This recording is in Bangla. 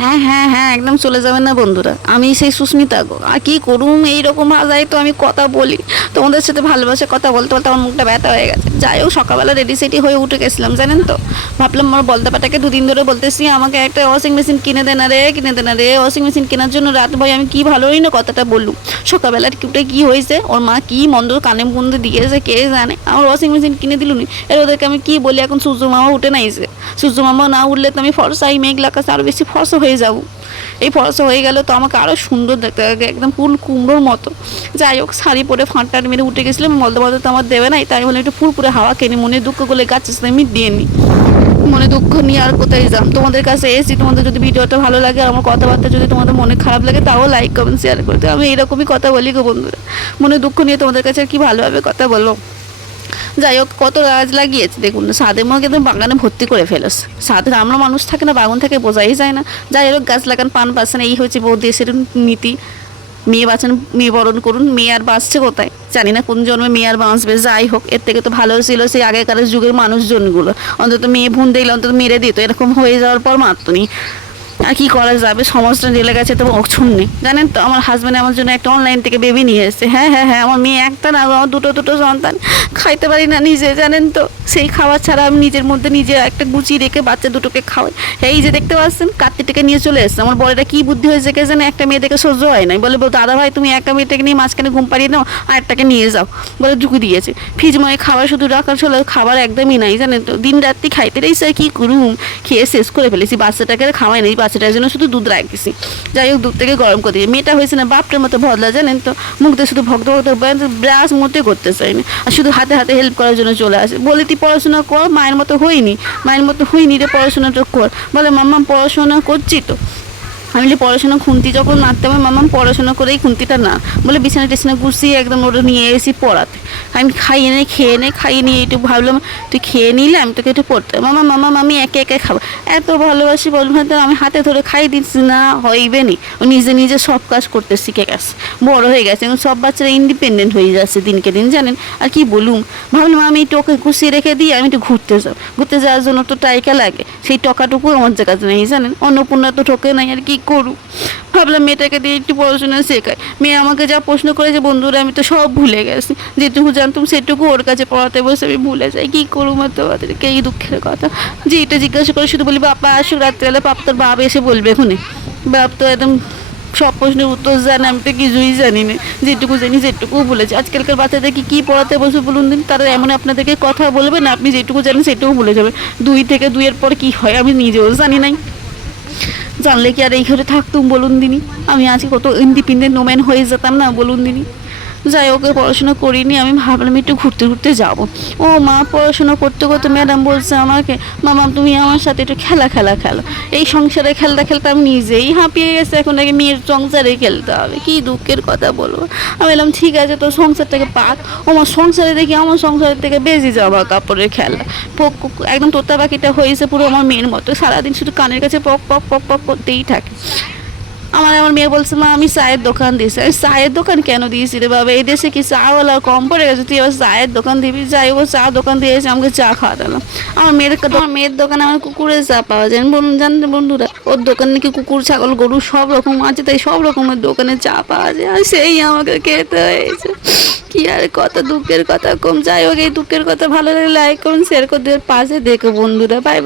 হ্যাঁ হ্যাঁ হ্যাঁ, একদম চলে যাবেন না বন্ধুরা, আমি সেই সুস্মিতা গো। আর কি করুম, এইরকম ভাষায় তো আমি কথা বলি, তোমাদের সাথে ভালোবাসে কথা বলতে বলতে আমার মুখটা ব্যথা হয়ে গেছে। যাই হোক, সকালবেলা রেডি সেডি হয়ে উঠে গেছিলাম জানেন তো। ভাবলাম আমার বলদাপাটাকে দুদিন ধরে বলতেছি আমাকে একটা ওয়াশিং মেশিন কিনে দে না রে, কিনে দে না রে। ওয়াশিং মেশিন কেনার জন্য রাত ভাই আমি কি ভালোই না কথাটা বললুম। সকালবেলার কিউটে কি হয়েছে, ওর মা কি মন্দ কানে মুন্দে দিয়েছে কে জানে, আমার ওয়াশিং মেশিন কিনে দিলুনি। এর ওদেরকে আমি কি বলি, এখন সূর্য মামা উঠে নাইছে, সূর্য মামা না উঠলে তো আমি ফর্সাই মেঘলা কাছে আরও বেশি ফর্সা হয়ে যাব। এই ফর্সা হয়ে গেলে তো আমাকে আরও সুন্দর দেখতে লাগে, একদম ফুল কুমড়োর মতো। যাই হোক, শাড়ি পরে ফাঁটটাট মেরে উঠে গেছিলাম, বলতে বলতে তো আমার দেবে নাই, তাই বলে একটু ফুরপুরে হাওয়া কেনে মনে দুঃখ করলে গাছের সাথে আমি দিয়ে নিই। মনে দুঃখ নিয়ে আর কোথায় যাম, তোমাদের কাছে এসেছি। তোমাদের যদি ভিডিওটা ভালো লাগে, আমার কথাবার্তা যদি তোমাদের মনে খারাপ লাগে, তাও লাইক কমেন্ট শেয়ার করতে। আমি এরকমই কথা বলি গো বন্ধুরা, মনে দুঃখ নিয়ে তোমাদের কাছে আর কি ভালোভাবে কথা বলবো। যাই হোক, কত গাছ লাগিয়েছে দেখুন, সাদের মধ্যে একদম বাগানে ভর্তি করে ফেলেছে। সাদের আমরা মানুষ থাকে না, বাগান থেকে বোঝাই যায় না। যাই হোক, গাছ লাগান পান পাচ্ছেন, এই হচ্ছে বহু দেশের নীতি। মেয়ে বাঁচান, মেয়ে বরণ করুন। মেয়ে আর বাঁচছে কোথায় জানি না, কোন জন্মে মেয়ে আর বাঁচবে। যাই হোক, এর থেকে তো ভালো ছিল সেই আগেকার যুগের মানুষজনগুলো, অন্তত মেয়ে ভুন দিলে অন্তত মেরে দিত। এরকম হয়ে যাওয়ার পর মারতনি। আর কি করা যাবে, সমাজটা ঢেলে গেছে তো অক্ষণ নেই জানেন তো। আমার হাজব্যান্ড আমার জন্য একটা অনলাইন থেকে বেবি নিয়ে এসেছে। হ্যাঁ হ্যাঁ হ্যাঁ, আমার মেয়ে একটা না, আমার দুটো দুটো সন্তান। খাইতে পারি না নিজে জানেন তো, সেই খাবার ছাড়া আমি নিজের মধ্যে নিজে একটা গুছিয়ে রেখে বাচ্চা দুটোকে খাওয়াই। এই যে দেখতে পাচ্ছেন, কার্তিকটাকে নিয়ে চলে এসছে। আমার বড়টা কি বুদ্ধি হয়েছে কে জানে, একটা মেয়ে দেখে সহ্য হয় নাই, বলে দাদা ভাই তুমি একটা মেয়েটাকে নিয়ে মাঝখানে ঘুম পাড়িয়ে নাও, আর একটাকে নিয়ে যাও বলে ঢুকে দিয়েছে। ফ্রিজময় খাবার শুধু রাখার ছিল, খাবার একদমই নাই জানেন তো। দিন রাত্রি খাইতে রয়েছে, আর কি করুম, খেয়ে শেষ করে ফেলেছি। বাচ্চাটাকে খাওয়াই নাই, বাচ্চাটার জন্য শুধু দুধ রাখতেছি। যাই হোক, দুধ থেকে গরম করে দিয়ে মেয়েটা হয়েছে না বাপটার মতো ভদলা জানেন তো। মুখতে শুধু ভক্ত ভক্ত ব্রাশ মোটে করতে চায়নি, আর শুধু হাতে হাতে হেল্প করার জন্য চলে আসে। বলে তুই পড়াশোনা কর, মায়ের মতো হইনি, মায়ের মতো হইনি রে, পড়াশোনাটা কর। বলে মাম্মা পড়াশোনা করছি তো। আমি বলি পড়াশোনা, খুন্তি যখন নাড়তে হবে মাম্মা পড়াশোনা করেই খুন্তিটা না। বলে বিছানা টিছানা গুছিয়ে একদম ওটা নিয়ে এসেছি পড়াতে। আমি খাইয়ে নে খেয়ে নে, খাইয়ে নিয়ে একটু ভাবলাম তুই খেয়ে নিলে আমি তোকে একটু পড়তে মামা মামা মামি একে একে খাবো। এত ভালোবাসি বলবো হয়তো, আমি হাতে ধরে খাই দিচ্ছি না, হইবে নি। ও নিজে নিজে সব কাজ করতে শিখে গেছে, বড় হয়ে গেছে, এবং সব বাচ্চারা ইন্ডিপেন্ডেন্ট হয়ে যাচ্ছে দিনকে দিন জানেন। আর কি বলুম, ভাবলাম আমি একটু ওকে গুছিয়ে রেখে দিই, আমি একটু ঘুরতে যাও। ঘুরতে যাওয়ার জন্য তো টাইকা লাগে, সেই টাকাটুকু আমার কাছে নেই জানেন। অন্নপূর্ণা তো ঠকে নাই, আর কি করু। ভাবলাম মেয়েটাকে দিয়ে একটু পড়াশোনা শেখাই। মেয়ে আমাকে যা প্রশ্ন করেছে বন্ধুরা, আমি তো সব ভুলে গেছি। যেটুকু জানতাম সেটুকু ওর কাছে পড়াতে বসে আমি ভুলে যাই। কী করুম তোমাদেরকে, এই দুঃখের কথা যে এটা জিজ্ঞাসা করে শুধু বলি বাবা আসুক রাত্রেবেলা। পাপ তোর বাপ এসে বলবে এখনই, বাপ তো একদম সব প্রশ্নের উত্তর জানে, আমি তো কিছুই জানি না। যেটুকু জানি যেটুকু বলেছি। আজকালকার বাচ্চাদেরকে কী পড়াতে বসে বলুন দিন, তারা এমন আপনাদেরকে কথা বলবে না, আপনি যেটুকু জানেন সেটুকু ভুলে যাবে। 2 থেকে 2 পর কী হয় আমি নিজেও জানি নাই। জানলে কি আর এই ঘরে থাকতুম বলুন দিনি, আমি আজকে কত ইন্ডিপেন্ডেন্ট ওম্যান হয়ে যেতাম না বলুন দিনি। যাই হোক, পড়াশোনা করিনি, আমি ভাবলাম একটু ঘুরতে ঘুরতে যাব। ও মা, পড়াশোনা করতে করতে ম্যাডাম বলছে আমাকে মামা তুমি আমার সাথে একটু খেলা খেলো। এই সংসারে খেলতে খেলতে আমি নিজেই হাঁপিয়ে গেছে, এখন নাকি মেয়ের সংসারে খেলতে হবে। কি দুঃখের কথা বলবো। আমি বললাম ঠিক আছে, তোর সংসারটাকে পাক। আমার সংসারে দেখি আমার সংসারের থেকে বেশি জামা কাপড়ের খেলা। একদম তোতা পাখিটা হয়েছে পুরো আমার মেয়ের মতো, সারাদিন শুধু কানের কাছে পক পক পক পক করতেই থাকে। আমার মেয়ে বলছে মা আমি চায়ের দোকান দিয়েছি। আমি চায়ের দোকান কেন দিয়েছি রে বাবা, এই দেশে কি চাওয়ালা কম পড়ে গেছে, তুই আবার চায়ের দোকান দিবি। যাই হোক, চা দোকান দিয়েছে, আমাকে চা খাওয়া দিলাম। আমার মেয়ের দোকানে আমার কুকুরের চা পাওয়া যায় বলুন, জানতে বন্ধুরা, ওর দোকানে নাকি কুকুর ছাগল গরু সব রকম আছে, তাই সব রকমের দোকানে চা পাওয়া যায়, আর সেই আমাকে খেতে হয়েছে। কি আর কত দুঃখের কথা কম। যাই হোক, এই দুঃখের কথা ভালো লাগলে লাইক করুন, শেয়ার করে দেওয়ার পাশে দেখো বন্ধুরা। বাই।